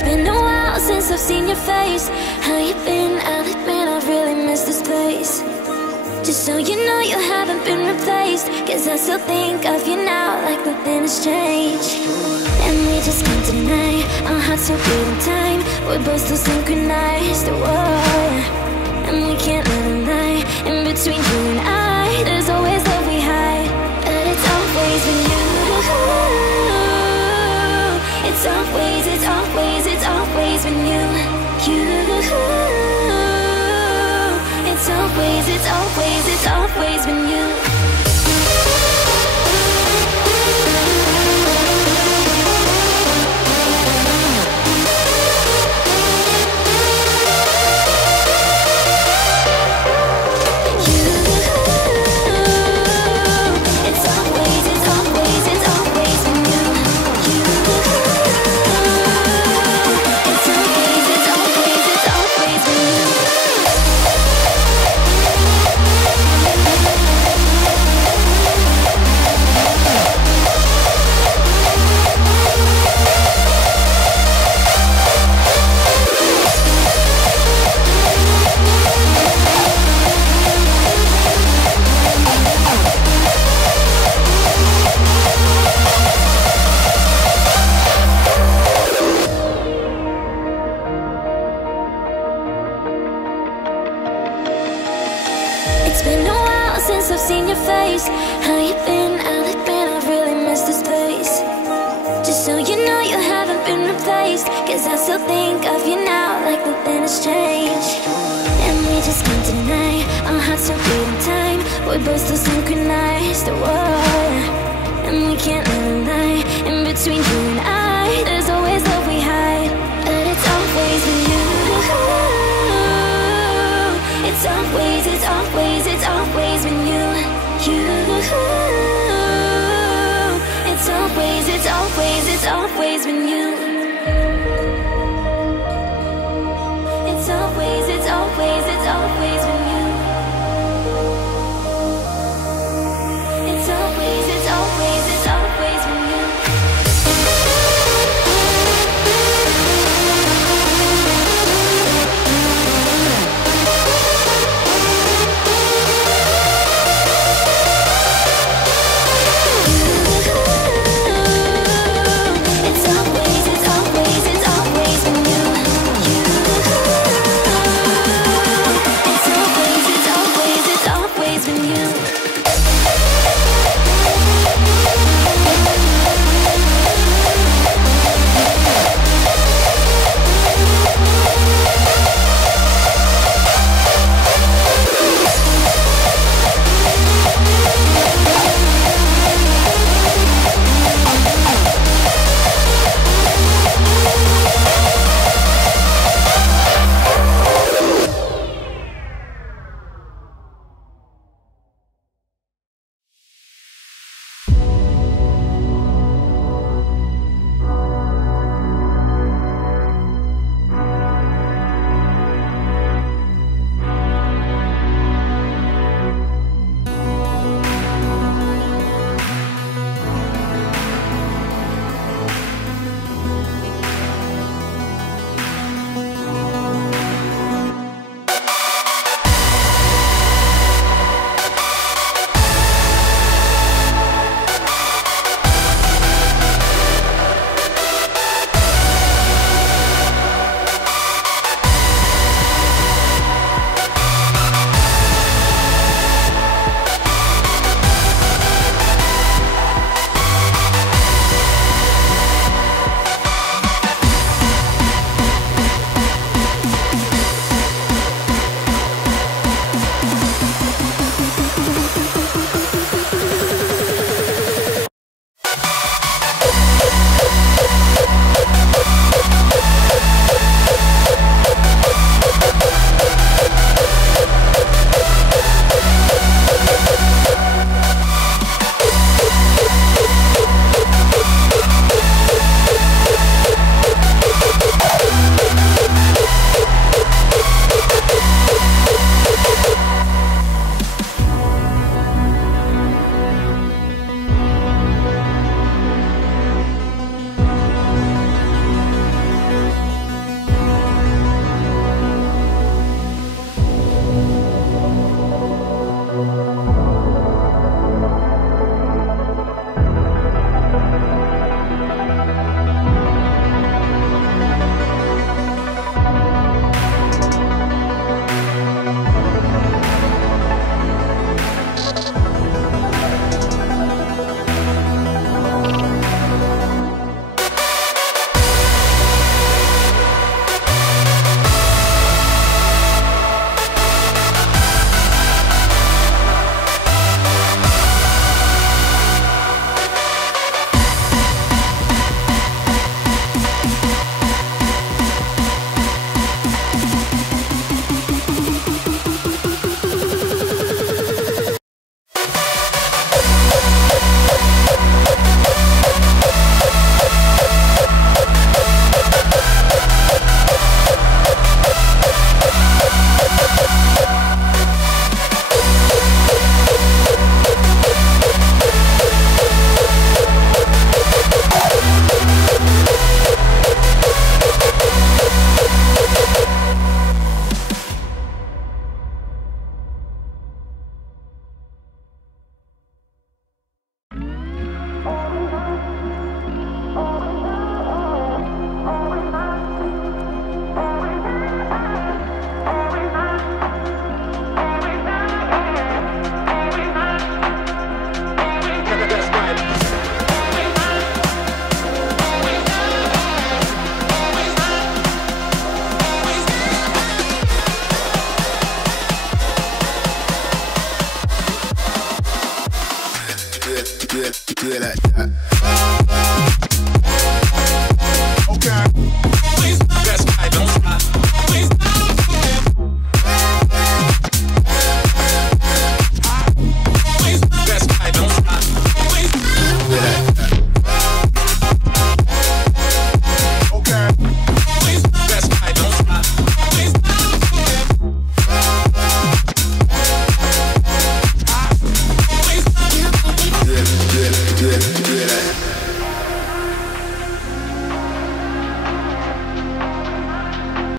It's been a while since I've seen your face. How you been? I'll admit I've really missed this place. Just so you know you haven't been replaced, 'cause I still think of you now like nothing has changed. And we just can't deny our hearts still beating time. We're both still synchronized, whoa. And we can't let a lie in between you and I. There's always love we hide, but it's always been you. It's always been you. It's always been you. It's been a while since I've seen your face. How you been? I'll admit I've really missed this place. Just so you know you haven't been replaced, 'cause I still think of you now like nothing has changed. And we just can't deny our hearts still beating time. We're both still synchronized, whoa. And we can't let a lie in between you and I. There's always love we hide, but it's always been you. It's always been you. It's always been you. It's always been you. It's always been you. It's always to it like that.